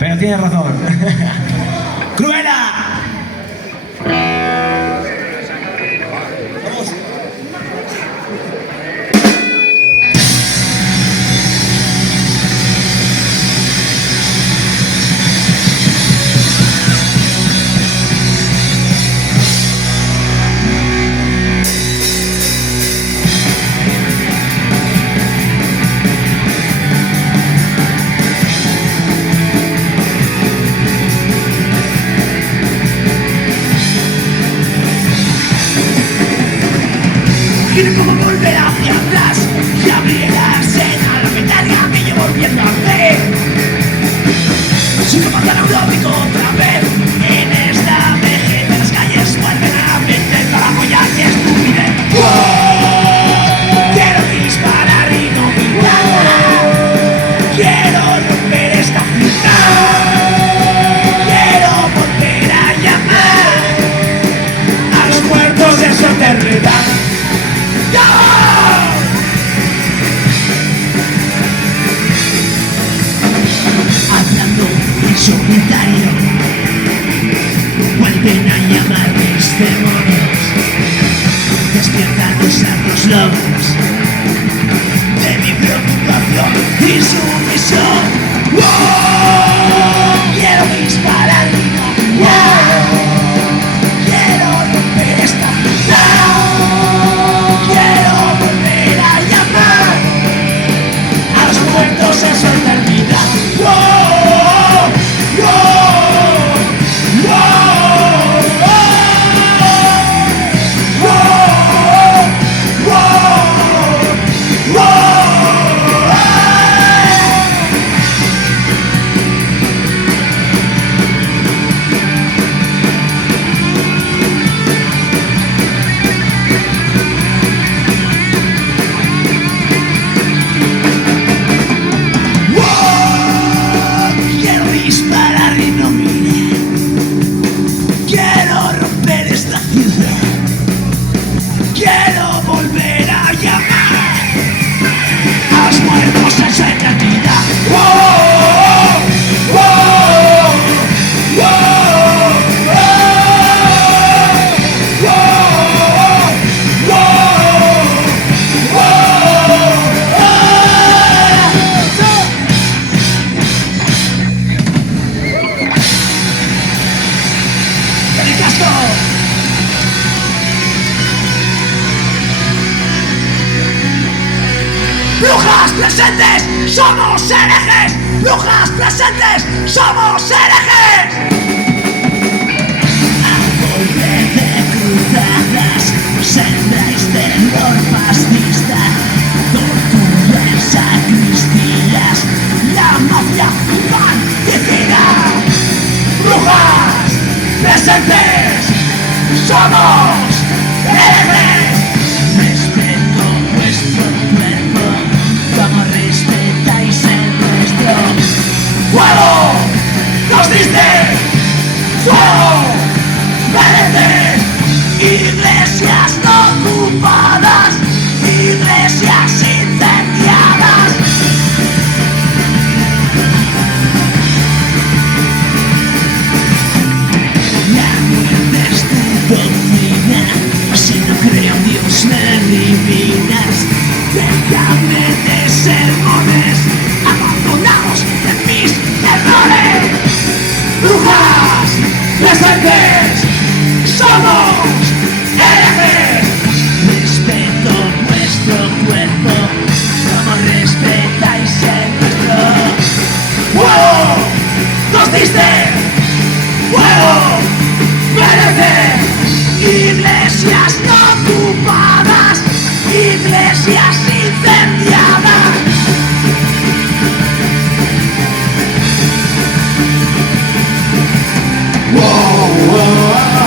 Pero tienes razón. ¡Cruela! Quiero como volver hacia atrás y abrir la escena, la metalga que yo volviendo a hacer. Soy como tan neurótico otra vez en esta vejez. Las calles vuelven a abrirte toda la polla y estupidez. Quiero disparar y no mirar. Quiero romper esta ciudad. Quiero volver a llamar a los muertos de su eternidad. Hablando en solitario, vuelven a llamar mis demonios. Despiertan los hartos lobos de mi preocupación y sumisión. Quiero disparar y no mirar. Quiero romper esta ciudad. Quiero volver a llamar a los muertos en su eternidad. ¡Brujas presentes! ¡Somos herejes! ¡Brujas presentes! ¡Somos herejes! Árbol de cruzadas, sembráis terror fascista, tortura en sacristías, la mafia fanticida. ¡Brujas presentes! ¡Somos herejes! Respeto vuestro cuerpo como respetáis el nuestro. ¡Fuego! ¡Nos diste! ¡Fuego! ¡Mereces! Iglesias no ocupadas, iglesias incendiadas. La muerte es tu doctrina, si no creo en Dios me eliminas. Déjame de sermones, abandonados de mis errores. Brujas presentes, somos herejes. Respeto vuestro cuerpo como respetáis el nuestro. ¡Fuego! ¡Nos diste! ¡Fuego! ¡Mereces! Iglesias no ocupadas, iglesias incendiadas.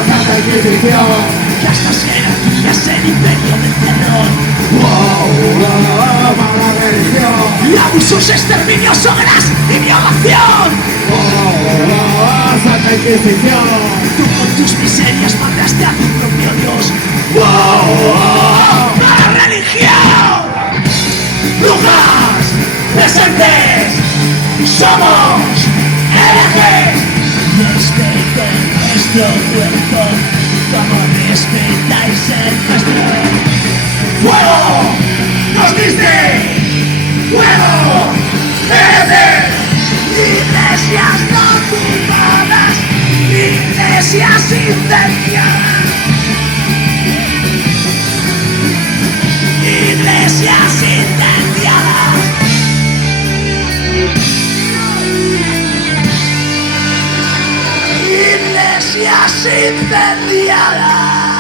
Santa Inquisición. Y hasta jerarquías el imperio del terror. Mala religión. Y abusos, exterminios, hogueras y violación. Santa Inquisición. Tú con tus miserias mataste a tu propio Dios. ¡Mala religión! ¡Brujas presentes! ¡Somos herejes! respeto nuestro cuerpo, como respetáis el nuestro. ¡Fuego! ¡Nos diste! ¡Fuego! Iglesias no ocupadas, iglesias incendiadas, iglesias incendiadas, iglesias incendiadas.